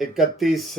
31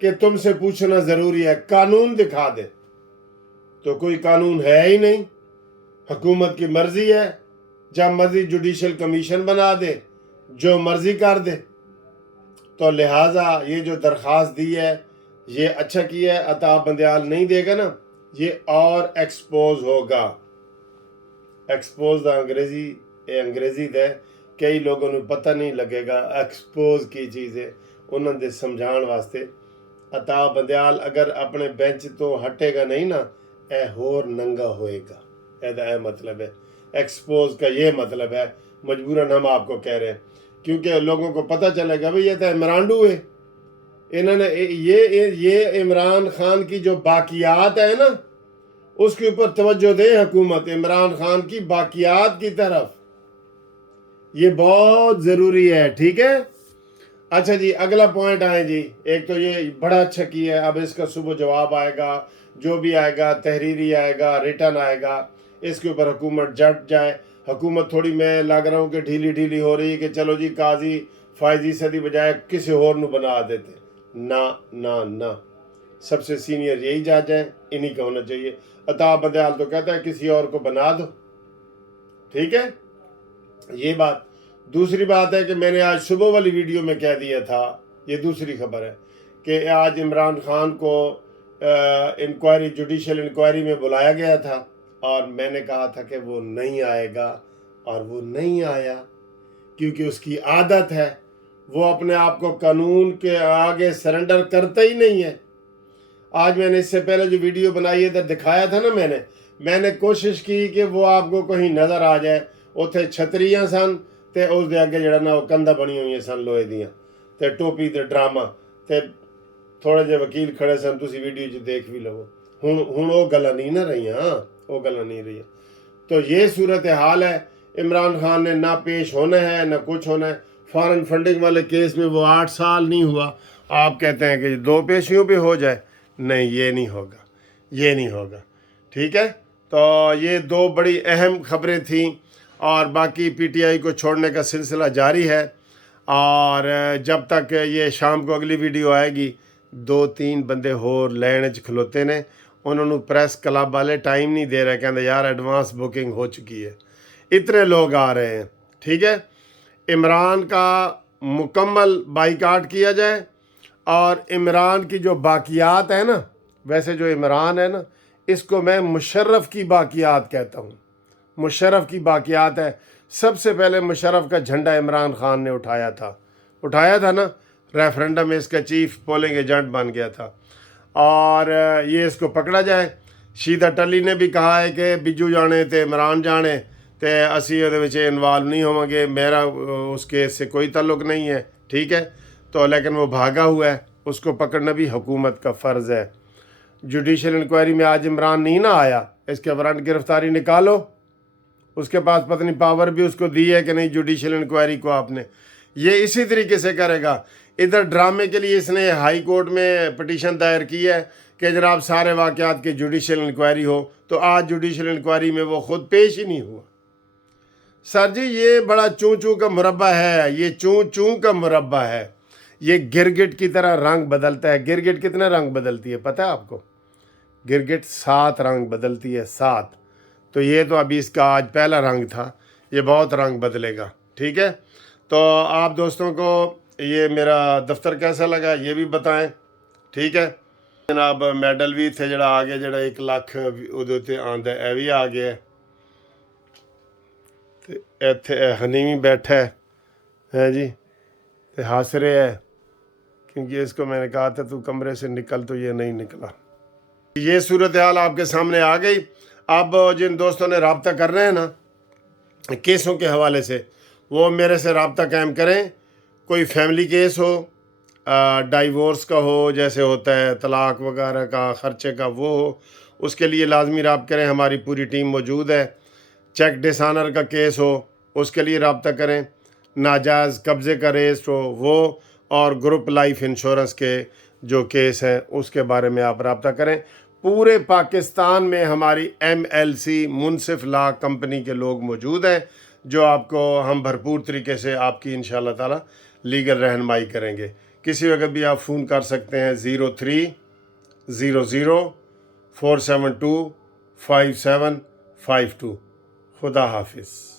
کہ تم سے پوچھنا ضروری ہے، قانون دکھا دے، تو کوئی قانون ہے ہی نہیں، حکومت کی مرضی ہے، جب مرضی جوڈیشل کمیشن بنا دے، جو مرضی کر دے۔ تو لہٰذا یہ جو درخواست دی ہے یہ اچھا کیا ہے، عطا بندیال نہیں دے گا نا، یہ اور ایکسپوز ہوگا۔ ایکسپوز دا انگریزی دے کئی لوگوں نے پتہ نہیں لگے گا ایکسپوز کی چیز ہے، انہوں نے سمجھان واسطے۔ عطا بندیال اگر اپنے بینچ تو ہٹے گا نہیں نا، اے ہور ننگا ہوئے گا، اے مطلب ہے ایکسپوز کا، یہ مطلب ہے، مجبوراً ہم آپ کو کہہ رہے ہیں کیونکہ لوگوں کو پتہ چلے گا بھئی یہ تو عمران ڈو ہے، انہوں نے یہ عمران خان کی جو باقیات ہے نا اس کے اوپر توجہ دے حکومت، عمران خان کی باقیات کی طرف، یہ بہت ضروری ہے، ٹھیک ہے۔ اچھا جی، اگلا پوائنٹ آئے جی، ایک تو یہ بڑا اچھا کیا ہے، اب اس کا صبح جواب آئے گا، جو بھی آئے گا تحریری آئے گا، ریٹن آئے گا، اس کے اوپر حکومت جٹ جائے۔ حکومت تھوڑی میں لگ رہا ہوں کہ ڈھیلی ہو رہی ہے کہ چلو جی قاضی فائزی صدی بجائے کسی اور نو بنا دیتے، نہ سب سے سینئر یہی جج ہیں، انہی کا ہونا چاہیے۔ عطا بندیال تو کہتا ہے کسی اور کو بنا دو، ٹھیک ہے، یہ بات۔ دوسری بات ہے کہ میں نے آج صبح والی ویڈیو میں کہہ دیا تھا، یہ دوسری خبر ہے کہ آج عمران خان کو انکوائری، جوڈیشل انکوائری میں بلایا گیا تھا، اور میں نے کہا تھا کہ وہ نہیں آئے گا، اور وہ نہیں آیا کیونکہ اس کی عادت ہے، وہ اپنے آپ کو قانون کے آگے سرنڈر کرتا ہی نہیں ہے۔ آج میں نے اس سے پہلے جو ویڈیو بنائی ہے دکھایا تھا نا، میں نے کوشش کی کہ وہ آپ کو کہیں نظر آ جائے، اتنے چھتریاں سن تے اس دے اگے جڑا نا وہ کندھا بنی ہوئی سن لوہے دیاں، تے ٹوپی تے ڈرامہ، تے تھوڑے جے وکیل کھڑے سن، تسی ویڈیو چ دیکھ بھی لو۔ ہن وہ گلاں نہیں نہ رہی، وہ گلاں نہیں رہی۔ تو یہ صورتحال ہے، عمران خان نے نہ پیش ہونا ہے نہ کچھ ہونا ہے۔ فارن فنڈنگ والے کیس میں وہ 8 سال نہیں ہوا، آپ کہتے ہیں کہ 2 پیشیوں پہ ہو جائے، نہیں، یہ نہیں ہوگا، ٹھیک ہے۔ تو یہ 2 بڑی اہم خبریں تھیں، اور باقی پی ٹی آئی کو چھوڑنے کا سلسلہ جاری ہے، اور جب تک یہ شام کو اگلی ویڈیو آئے گی 2-3 بندے ہور لائن چ کھلوتے نے، انہوں نے پریس کلب والے ٹائم نہیں دے رہے، کہتے یار ایڈوانس بکنگ ہو چکی ہے، اتنے لوگ آ رہے ہیں، ٹھیک ہے۔ عمران کا مکمل بائیکاٹ کیا جائے، اور عمران کی جو باقیات ہیں نا، ویسے جو عمران ہے نا، اس کو میں مشرف کی باقیات کہتا ہوں، مشرف کی باقیات ہے۔ سب سے پہلے مشرف کا جھنڈا عمران خان نے اٹھایا تھا نا، ریفرنڈم میں اس کا چیف پولنگ ایجنٹ بن گیا تھا، اور یہ اس کو پکڑا جائے۔ شیدہ ٹلی نے بھی کہا ہے کہ بجو جانے تے عمران جانے تے اسی وہ انوالو نہیں ہوں گے، میرا اس کیس سے کوئی تعلق نہیں ہے، ٹھیک ہے۔ تو لیکن وہ بھاگا ہوا ہے، اس کو پکڑنا بھی حکومت کا فرض ہے۔ جوڈیشل انکوائری میں آج عمران نہیں نہ آیا، اس کے وارنٹ گرفتاری نکالو، اس کے پاس پتہ نہیں پاور بھی اس کو دی ہے کہ نہیں جوڈیشل انکوائری کو آپ نے، یہ اسی طریقے سے کرے گا۔ ادھر ڈرامے کے لیے اس نے ہائی کورٹ میں پٹیشن دائر کی ہے کہ جناب سارے واقعات کی جوڈیشل انکوائری ہو، تو آج جوڈیشل انکوائری میں وہ خود پیش ہی نہیں ہوا۔ سر جی یہ بڑا چوں کا مربع ہے، یہ چوں کا مربع ہے، یہ گرگٹ کی طرح رنگ بدلتا ہے۔ گرگٹ کتنے رنگ بدلتی ہے پتہ ہے آپ کو؟ گرگٹ 7 رنگ بدلتی ہے، 7۔ تو یہ تو ابھی اس کا آج پہلا رنگ تھا، یہ بہت رنگ بدلے گا، ٹھیک ہے۔ تو آپ دوستوں کو یہ میرا دفتر کیسا لگا یہ بھی بتائیں، ٹھیک ہے جناب۔ میڈل بھی تھے جڑا آگے، جڑا 1 لاکھ ادھے آندا ہے، بھی آ گیا ہے۔ ایتھے حنیمی بیٹھا ہے جی، تے حاصرے ہے، کیونکہ اس کو میں نے کہا تھا تو کمرے سے نکل، تو یہ نہیں نکلا۔ یہ صورتحال آپ کے سامنے آ گئی۔ اب جن دوستوں نے رابطہ کر رہے ہیں نا کیسوں کے حوالے سے، وہ میرے سے رابطہ قائم کریں۔ کوئی فیملی کیس ہو، ڈائیورس کا ہو، جیسے ہوتا ہے طلاق وغیرہ کا، خرچے کا، وہ ہو، اس کے لیے لازمی رابطہ کریں، ہماری پوری ٹیم موجود ہے۔ چیک ڈسانر کا کیس ہو، اس کے لیے رابطہ کریں۔ ناجائز قبضے کا ریسٹ ہو وہ، اور گروپ لائف انشورنس کے جو کیس ہیں اس کے بارے میں آپ رابطہ کریں۔ پورے پاکستان میں ہماری MLC منصف لا کمپنی کے لوگ موجود ہیں، جو آپ کو ہم بھرپور طریقے سے آپ کی انشاءاللہ تعالی لیگل رہنمائی کریں گے، کسی وقت بھی آپ فون کر سکتے ہیں 0300 472 5752. خدا حافظ.